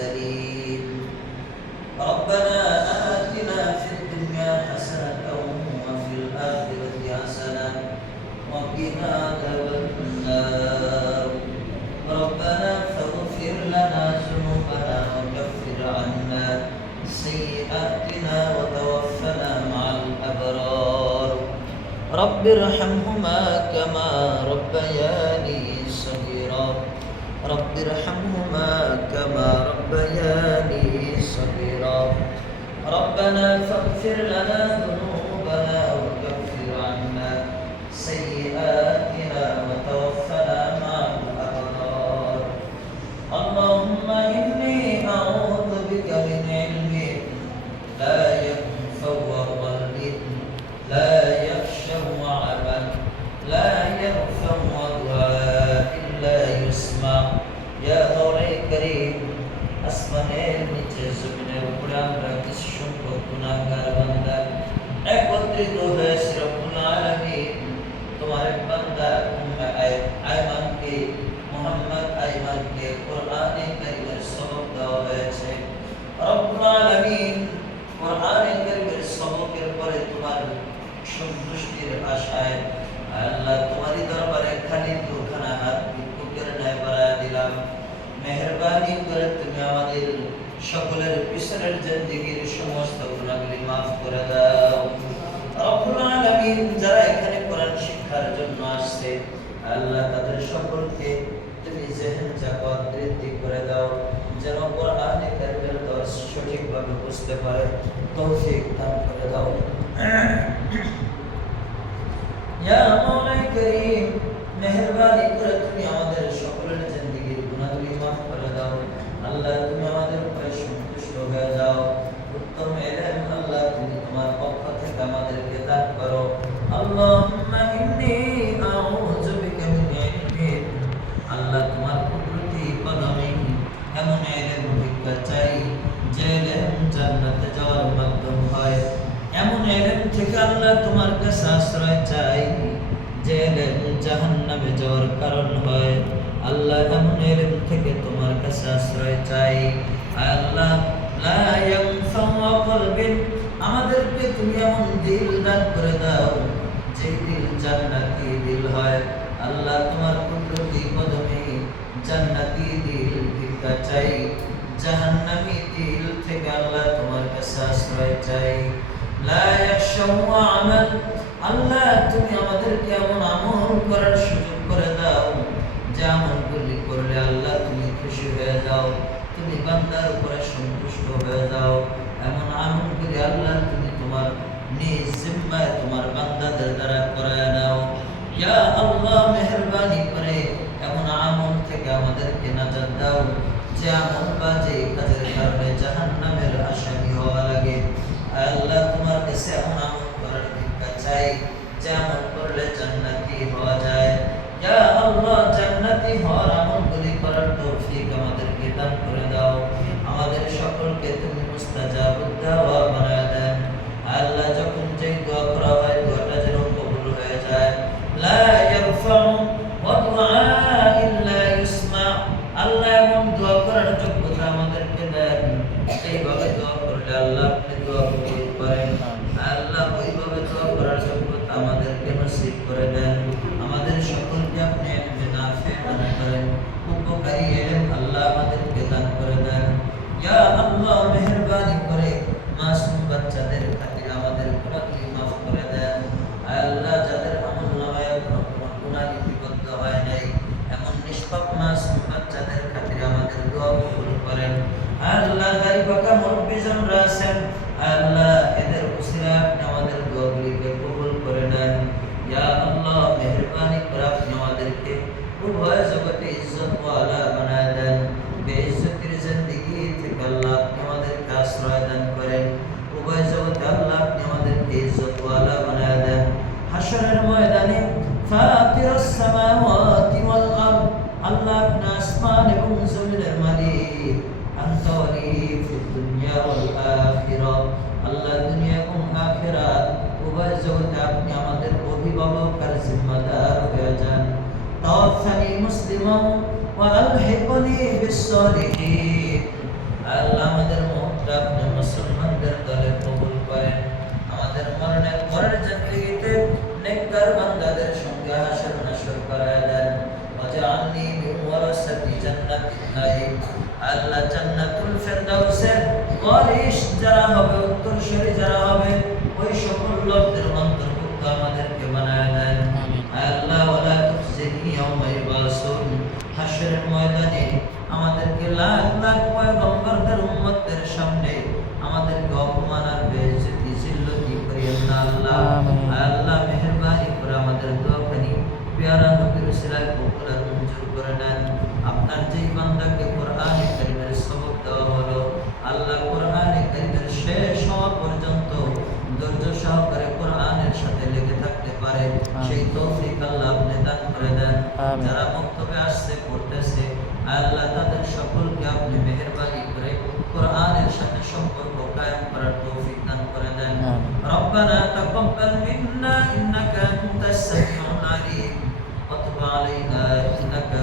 المرسلين ربنا آتنا في الدنيا حسنة وفي الآخرة حسنة وقنا عذاب النار ربنا فاغفر لنا ذنوبنا وكفر عنا سيئاتنا وتوفنا مع الأبرار رب ارحمهما كما ربياني صغيرا رب ارحمهما كما ربياني صغيرا ربنا فاغفر لنا ذنوبنا وكفر عنا سيئاتنا وتوفنا مع الأبرار اللهم إني أعوذ بك من علم لا ينفع وقلب لا يخشى وعمل لا يرفع دعاء إلا يسمع يا مولاي كريم আসমানের নিচে জমিনের উপরে আমরা কিছু সংখ্যক গুনাহগার বান্দা একত্রিত হয়েছি রব্বুল আলামিন তোমার এক বান্দা আইমানকে মুহাম্মদ আইমানকে কোরআনে কারীমের সবক দেওয়া হয়েছে রব্বুল আলামিন কোরআনে কারীমের সবকের পরে তোমার সন্তুষ্টির আশায় আল্লাহ তোমারই দরবারে খালি দুখানা হাত ভিক্ষুকের ন্যায় বাড়ায় দিলাম মেহেরবানি করে তুমি আমাদের সকলের পিছনের জিন্দেগীর সমস্ত গুনাহগুলি maaf করে দাও রব্বুল আলামিন যারা এখানে কোরআন শিক্ষার জন্য আসছে আল্লাহ তাদের সকলকে তুমি জেহেন জাকাত বৃদ্ধি করে দাও যেন কোরআনে কারীমের দর্শ সঠিকভাবে বুঝতে পারে তৌফিক দান করে দাও ইয়া মাওলাই করিম মেহেরবানি করে তুমি আমাদের সকলের জিন্দেগীর গুনাহগুলি maaf করে দাও আল্লাহ তুমি আমাদের উপরে সন্তুষ্ট হয়ে যাও উত্তম ইলম আল্লাহ তুমি তোমার পক্ষ থেকে আমাদেরকে দান করো আল্লাহুম্মা ইন্নী আউযু বিকা মিন ইলমিন আল্লাহ তোমার কুদরতি কদমে এমন ইলম ভিক্ষা চাই যে ইলম জান্নাতে যাওয়ার মাধ্যম হয় এমন ইলম থেকে আল্লাহ তোমার কাছে আশ্রয় চাই যে ইলম জাহান্নামে যাওয়ার কারণ হয় আল্লাহ এমন ইলম থেকে তোমার কাছে আশ্রয় চাই আল্লাহ লা ইয়ানফা কলবিন আমাদেরকে তুমি এমন দিল দান করে দাও যে দিল জান্নাতি দিল হয় আল্লাহ তোমার কুদরতি কদমে জান্নাতি দিল ভিক্ষা চাই জাহান্নামী দিল থেকে আল্লাহ তোমার কাছে আশ্রয় চাই লা ইয়াশাউ আমাল আল্লাহ তুমি আমাদেরকে এমন আমল করার সুযোগ করে দাও যে আমলগুলি করলে আল্লাহ তুমি খুশি হয়ে যাও তুমি বান্দার উপরে সন্তুষ্ট হয়ে যাও এমন আমলগুলি আল্লাহ তুমি তোমার নিজ জিম্মায় তোমার বান্দাদের দ্বারা করায় নাও ইয়া আল্লাহ মেহেরবানি করে এমন আমল থেকে আমাদেরকে নাজাত দাও যে আমল বা যে কাজের কারণে জাহান্নামের আসামি হওয়া লাগে আল্লাহ তোমার কাছে এমন আমল করার ভিক্ষা চাই যে আমল করলে জান্নাতি হওয়া যায় ইয়া আল্লাহ জান্নাতি হওয়ার আমলগুলি করার তৌফিক আমাদেরকে দান করে দাও আমাদের সকলকে তুমি মুস্তাজাবুদ দাওয়া বানায় দেন আল্লাহ যখন যেই দোয়া করা হয় দোয়াটা যেন কবুল হয়ে যায় লা ইয়ারফাউ ওয়া দুআ ইল্লা ইউসমা আল্লাহ এমন দোয়া করার যোগ্যতা আমাদেরকে দেন এইভাবে দোয়া করলে আল্লাহ আপনি দোয়া কবুল করেন আল্লাহ ওইভাবে দোয়া করার যোগ্যতা আমাদেরকে নসিব করে দেন আমাদের সকলকে আপনি ইলমে নাফি দান করেন উপকারী ইলম আল্লাহ আমাদেরকে দান করে দেন ইয়া আল্লাহ মেহেরবানি করে মাসুম বাচ্চাদের খাতিরে আমাদের গুনাহগুলি maaf করে দেন আল্লাহ যাদের আমলনামায় কোনো গুনাহ লিপিবদ্ধ হয় নাই এমন নিষ্পাপ মাসুম বাচ্চাদের খাতিরে আমাদের দোয়া কবুল করেন আল্লাহ দাড়ি পাকা মুরব্বি যারা আছেন আল্লাহ এদের উসিলা আপনি আমাদের দোয়াগুলিকে কবুল করে নেন ইয়া আল্লাহ মেহেরবানি করে আপনি আমাদেরকে উভয় জগতে ইজ্জত ওয়ালা বানায় দেন বেইজ্জতির জিন্দেগি থেকে আল্লাহ আপনি আমাদেরকে আশ্রয় দান করেন উভয় জগতে আল্লাহ আপনি আমাদেরকে ইজ্জত ওয়ালা বানায় দেন হাশরের ময়দানে ফাতিরুস সামাওয়াতি ওয়াল আরদ আল্লাহ আপনি আসমান এবং জমিনের মালিক আনতা ওয়ালি ফিদ দুনিয়া ওয়াল আখিরা আল্লাহ দুনিয়া এবং আখিরাত উভয় জগতে আপনি আমাদের অভিভাবক আর জিম্মাদার হয়ে যান তাওফানি মুসলিমান ওয়া আলহিকনি বিস সালিহিন আল্লাহ আমাদের মুখটা আপনি মুসলমানদের দলে কবুল করেন। আমাদের মরণের পরের জিন্দেগিতে নেককার বান্দাদের সঙ্গে হাসর নাসর করায় দেন। ওয়াজআলনি মিন ওয়ারাসাতি জান্নাতিন নাঈম। আল্লাহ জান্নাতুল ফেরদাউসের ওয়ারিস যারা হবে, উত্তরসূরি যারা হবে, ওই সকল লোকদের অন্তর্ভুক্ত আমাদেরকে বানায় দেন। আল্লাহ ওয়ালা তুখজিনি ইয়াওমা ইবাসুন। হাসরের ময়দানে আমাদেরকে লাখ লাখ পয়গম্বরদের উম্মতদের সামনে আমাদেরকে অপমান আর বেইজ্জতি জিল্লতি করিয়েন না আল্লাহ। আল্লাহ মেহেরবানি করে আমাদের দোয়াখানি পেয়ারা নবীর উসিলায় কবুল আর মঞ্জুর করে নেন। আপনার যেই বান্দাকে কোরআনে কারীমের সবক দেওয়া হলো, আল্লাহ কোরআনে কারীমের শেষ হওয়া পর্যন্ত ধৈর্য সহকারে কোরআনের সাথে লেগে থাকতে পারে, সেই তৌফিক আল্লাহ আপনি দান করে দেন। যারা বক্তব্যে আসছে পড়তেছে, আল্লাহ তাদের সকলকে আপনি মেহেরবানি করে কোরআনের সাথে সম্পর্ক কায়েম করার তৌফিক দান করে দেন। রব্বানা তাকাব্বাল মিন্না ইন্নাকা আনতাস সামিউল আলিম ওয়া তুব আলাইনা ইন্নাকা